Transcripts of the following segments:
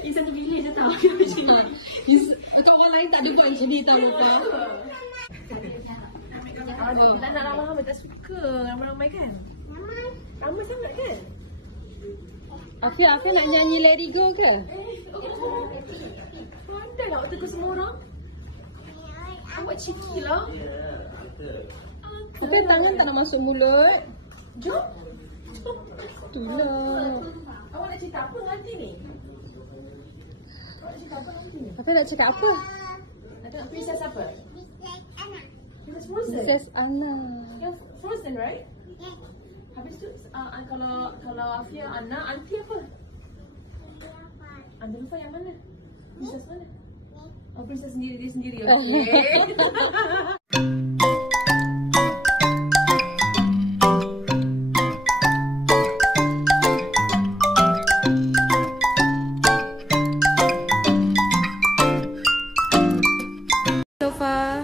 Izan terpilih je tau. Macam orang lain tak ada buat macam ni tau lupa. Tak nak ramai-ramai, tak suka ramai-ramai kan? Ramai sangat kan? Afia nak nyanyi Let It Go ke? Pandai lah awak tegur semua orang. Awak cheeky lah. Afia tangan tak nak masuk mulut. Jom. Itulah. Awak nak cerita apa nanti ni? Awak nak cerita apa nanti ni? Afia nak cakap apa? Nak tengok princess apa? Princess Frozen? Princess Anna. Yang Frozen, right? Habis tu, kalau Afia anak, aunty apa? Aunty Lufa yang mana? Princess mana? Oh, princess sendiri, dia sendiri. Okay. Sofa.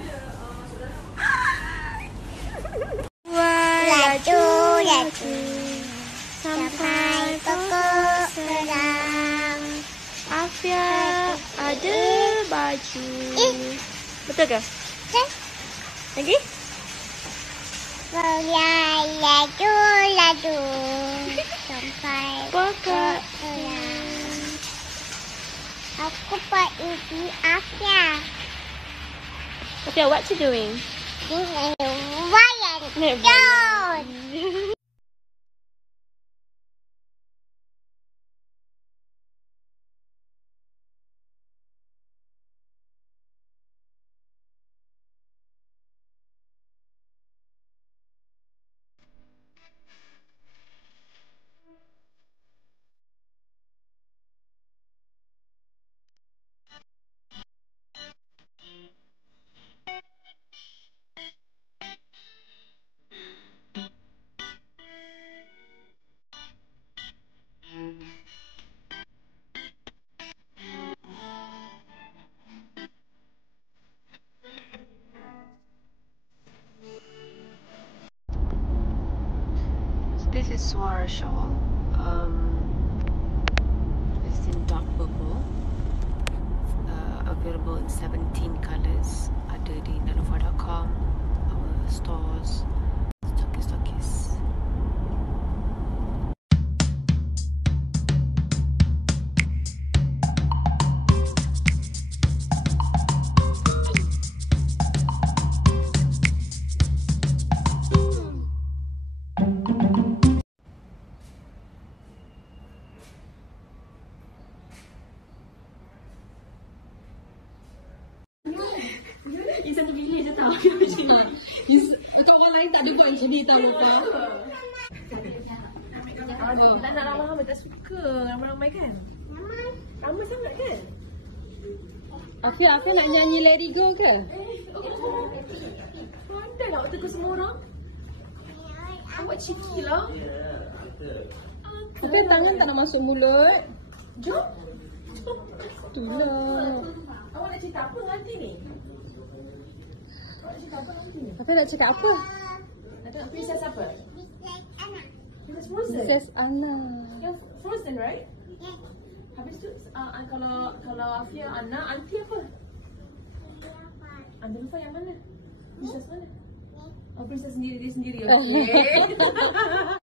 Laju sampai pokok serang. Afia ada baju. Betul ke? Lagi? Laju sampai Pokok serang. Aku pergi Afia. Afia, what you doing? Ini wayang Naik down. This is Swara shawl. It's in dark purple. Available in 17 colours. Ada di nalufa.com, our stores, stokis. Izan terpilih je tau. Macam orang lain tak ada buat macam ni tau lupa. Tak nak ramai-ramai, tak suka ramai-ramai kan? Ramai sangat kan? Afia nak nyanyi Let It Go ke? Pandai lah awak tegur semua orang. Awak cheeky lah. Afia tangan tak nak masuk mulut. Jom. Itulah. Awak nak cerita apa nanti ni? Awak nak cerita apa nanti ni? Afia nak cakap apa? Nak tengok princess apa? Princess Frozen? Princess Anna. Yang Frozen, right? Habis tu, kalau Afia anak, aunty apa? Aunty Lufa yang mana? Princess mana? Oh, princess sendiri, dia sendiri. Okay.